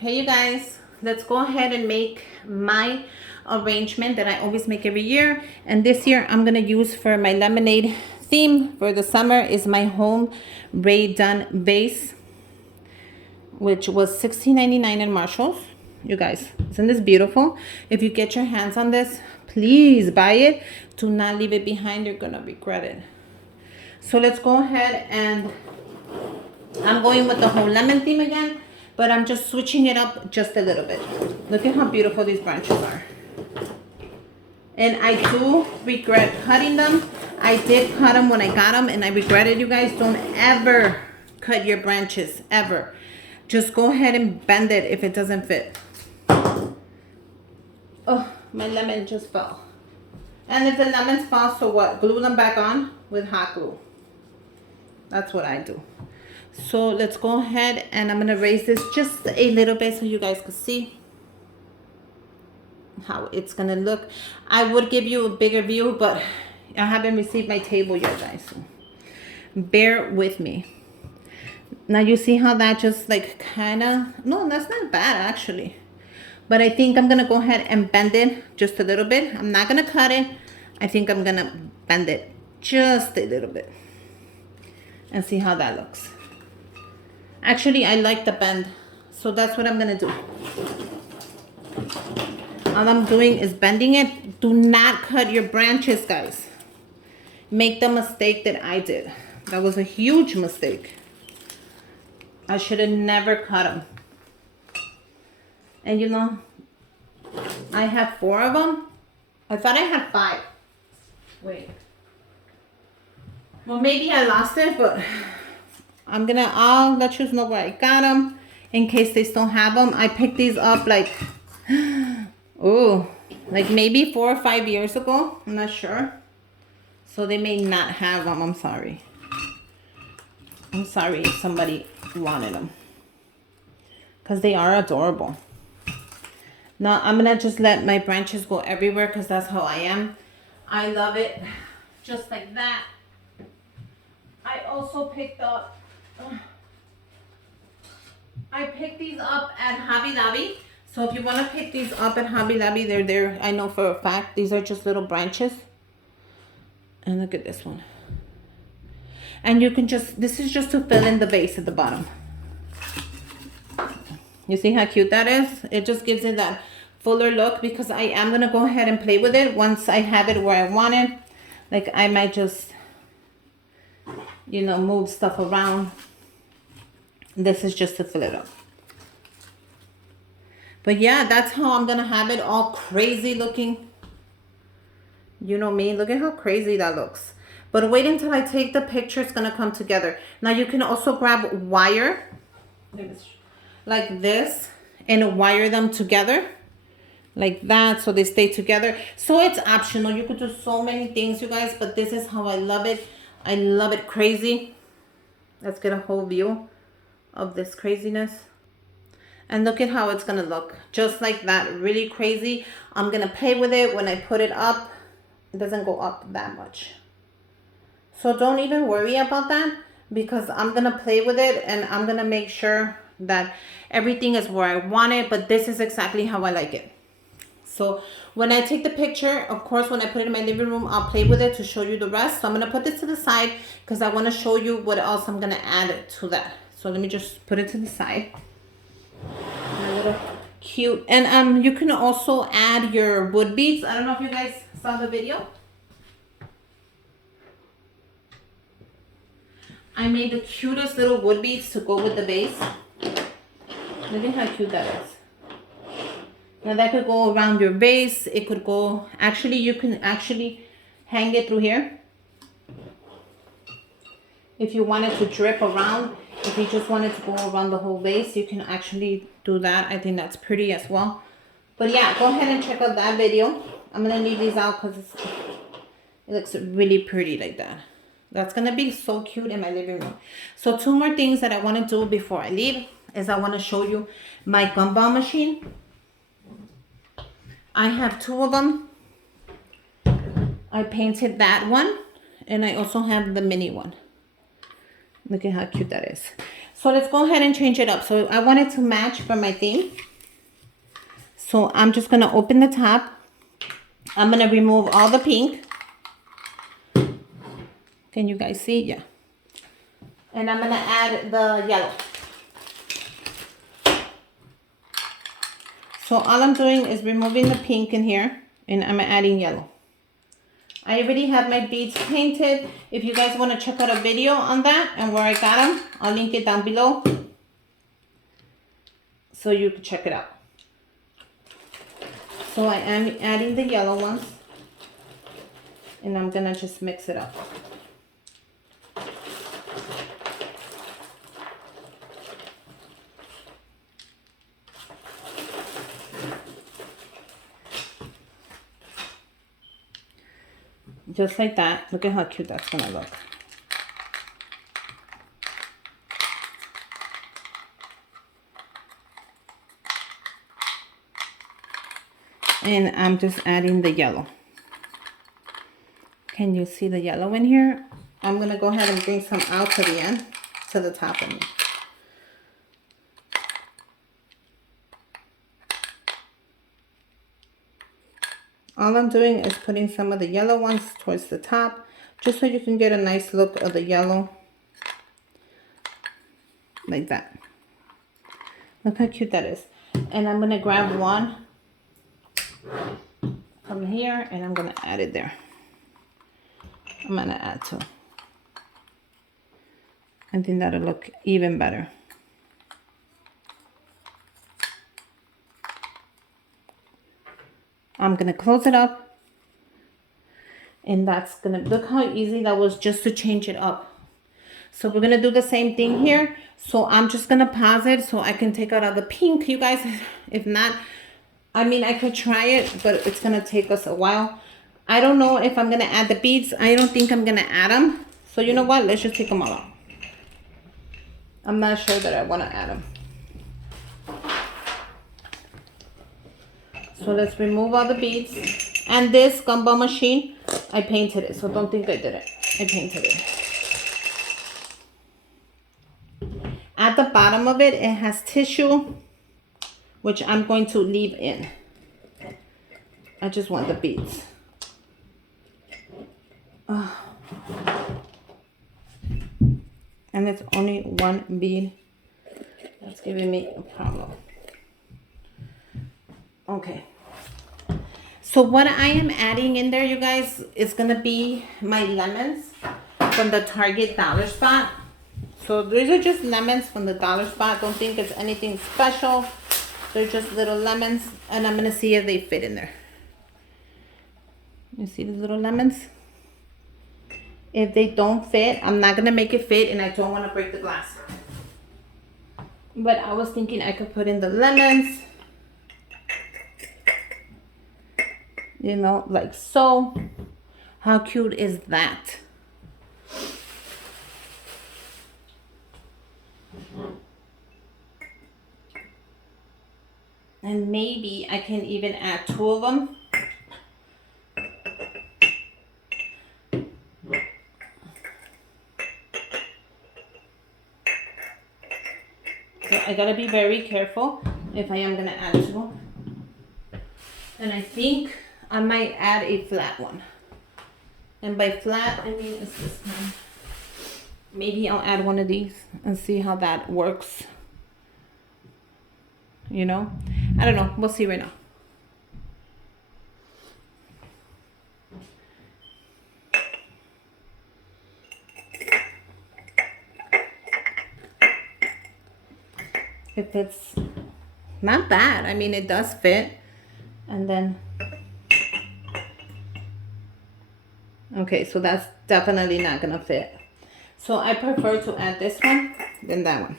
Hey you guys, let's go ahead and make my arrangement that I always make every year. And this year I'm gonna use for my lemonade theme for the summer is my home Ray Dunn base, which was $16.99 in Marshalls. You guys, isn't this beautiful? If you get your hands on this, please buy it. Do not leave it behind, you're gonna regret it. So let's go ahead and I'm going with the whole lemon theme again, but I'm just switching it up just a little bit. Look at how beautiful these branches are. And I do regret cutting them. I did cut them when I got them and I regret it, you guys. Don't ever cut your branches, ever. Just go ahead and bend it if it doesn't fit. Oh, my lemon just fell. And if the lemons fall, so what? Glue them back on with hot glue. That's what I do. So let's go ahead and I'm gonna raise this just a little bit so you guys can see how it's gonna look. I would give you a bigger view, but I haven't received my table yet, guys. So bear with me. Now you see how that just like kinda, no, that's not bad actually. But I think I'm gonna go ahead and bend it just a little bit. I'm not gonna cut it. I think I'm gonna bend it just a little bit and see how that looks. Actually, I like the bend, so that's what I'm gonna do. All I'm doing is bending it. Do not cut your branches, guys. Make the mistake that I did. That was a huge mistake. I should have never cut them. And you know, I have 4 of them. I thought I had 5. Wait. Well, maybe I lost it, but I'll let you know where I got them in case they still have them. I picked these up like, oh, like maybe 4 or 5 years ago. I'm not sure. So they may not have them. I'm sorry. I'm sorry if somebody wanted them. Because they are adorable. Now I'm going to just let my branches go everywhere because that's how I am. I love it. Just like that. I also picked up, I picked these up at Hobby Lobby. So if you want to pick these up at Hobby Lobby, they're there. I know for a fact. These are just little branches. And look at this one. And you can just, this is just to fill in the vase at the bottom. You see how cute that is? It just gives it that fuller look because I am going to go ahead and play with it once I have it where I want it. Like I might just, you know, move stuff around. This is just to fill it up. But yeah, that's how I'm going to have it all crazy looking. You know me, look at how crazy that looks. But wait until I take the picture, it's going to come together. Now you can also grab wire like this and wire them together like that so they stay together. So it's optional. You could do so many things, you guys, but this is how I love it. I love it crazy. Let's get a whole view of this craziness. And look at how it's going to look. Just like that. Really crazy. I'm going to play with it. When I put it up, it doesn't go up that much. So don't even worry about that because I'm going to play with it and I'm going to make sure that everything is where I want it. But this is exactly how I like it. So when I take the picture, of course, when I put it in my living room, I'll play with it to show you the rest. So I'm going to put this to the side because I want to show you what else I'm going to add to that. So let me just put it to the side. My little cute. And you can also add your wood beads. I don't know if you guys saw the video. I made the cutest little wood beads to go with the base. Look at how cute that is. Now that could go around your base. It could go, actually you can actually hang it through here. If you wanted to drip around, if you just wanted to go around the whole base, you can actually do that. I think that's pretty as well. But yeah, go ahead and check out that video. I'm going to leave these out because it looks really pretty like that. That's going to be so cute in my living room. So 2 more things that I want to do before I leave is I want to show you my gumball machine. I have 2 of them. I painted that one and I also have the mini one. Look at how cute that is. So let's go ahead and change it up. So I want it to match for my theme. So I'm just going to open the top. I'm going to remove all the pink. Can you guys see? Yeah. And I'm going to add the yellow. So all I'm doing is removing the pink in here, and I'm adding yellow. I already have my beads painted. If you guys want to check out a video on that and where I got them, I'll link it down below so you can check it out. So I am adding the yellow ones, and I'm going to just mix it up. Just like that. Look at how cute that's going to look. And I'm just adding the yellow. Can you see the yellow in here? I'm going to go ahead and bring some out to the end, to the top of me. All I'm doing is putting some of the yellow ones towards the top, just so you can get a nice look of the yellow. Like that. Look how cute that is. And I'm going to grab one from here, and I'm going to add it there. I'm going to add two. I think that'll look even better. I'm going to close it up. And that's going to, look how easy that was just to change it up. So we're going to do the same thing here. So I'm just going to pause it so I can take out all the pink. You guys, if not, I mean, I could try it, but it's going to take us a while. I don't know if I'm going to add the beads. I don't think I'm going to add them. So you know what? Let's just take them all out. I'm not sure that I want to add them. So let's remove all the beads. And this gumball machine, I painted it. So don't think I did it. I painted it. At the bottom of it, it has tissue, which I'm going to leave in. I just want the beads. And it's only one bead. That's giving me a problem. Okay. So what I am adding in there, you guys, is going to be my lemons from the Target Dollar Spot. So these are just lemons from the Dollar Spot. Don't think it's anything special. They're just little lemons. And I'm going to see if they fit in there. You see the little lemons? If they don't fit, I'm not going to make it fit, and I don't want to break the glass. But I was thinking I could put in the lemons. You know, like so. How cute is that? And maybe I can even add two of them. So I gotta be very careful if I am gonna add two. And I think I might add a flat one. And by flat, I mean it's this one. Maybe I'll add one of these and see how that works. You know? I don't know. We'll see right now. If it's not bad. I mean, it does fit. And then... Okay, so that's definitely not gonna fit. So I prefer to add this one than that one.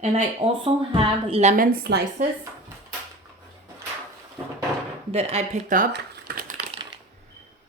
And I also have lemon slices that I picked up.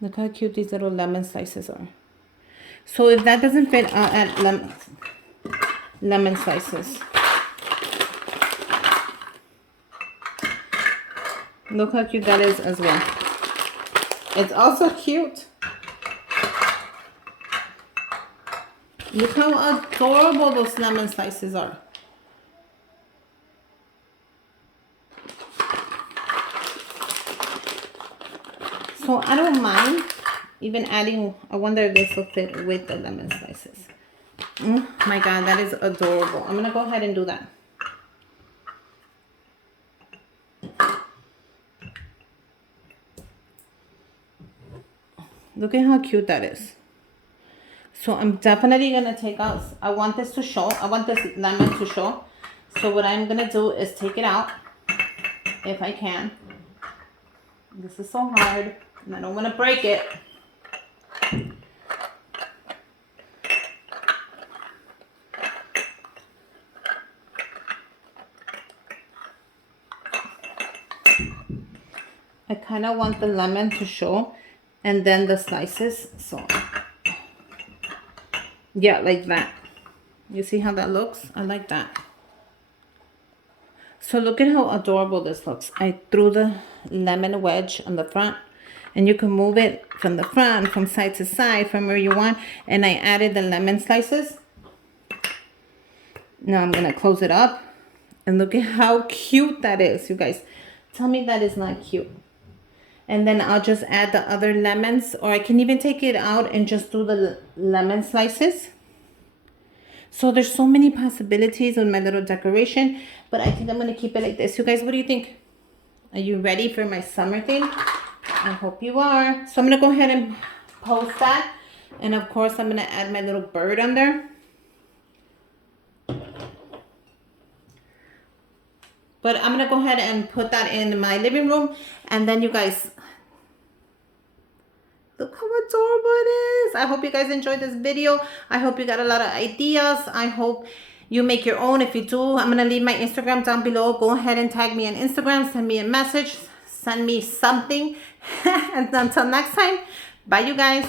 Look how cute these little lemon slices are. So if that doesn't fit, I'll add lemon slices. Look how cute that is as well. It's also cute Look how adorable those lemon slices are. So I don't mind even adding, I wonder if this will fit with the lemon slices. Oh my God, that is adorable. I'm gonna go ahead and do that. Look at how cute that is. So I'm definitely gonna take out, I want this to show, I want this lemon to show. So what I'm gonna do is take it out, if I can. This is so hard, and I don't wanna break it. I kind of want the lemon to show, and then the slices. So yeah, like that. You see how that looks? I like that. So look at how adorable this looks. I threw the lemon wedge on the front, and you can move it from the front, from side to side, from where you want. And I added the lemon slices. Now I'm gonna close it up, and look at how cute that is, you guys. Tell me that is not cute. And then I'll just add the other lemons, or I can even take it out and just do the lemon slices. So there's so many possibilities with my little decoration, but I think I'm gonna keep it like this. You guys, what do you think? Are you ready for my summer thing? I hope you are. So I'm gonna go ahead and post that. And of course, I'm gonna add my little bird on there. But I'm gonna go ahead and put that in my living room. And then you guys, look how adorable it is. I hope you guys enjoyed this video. I hope you got a lot of ideas. I hope you make your own. If you do, I'm gonna leave my Instagram down below. Go ahead and tag me on Instagram. Send me a message. Send me something. And until next time, bye you guys.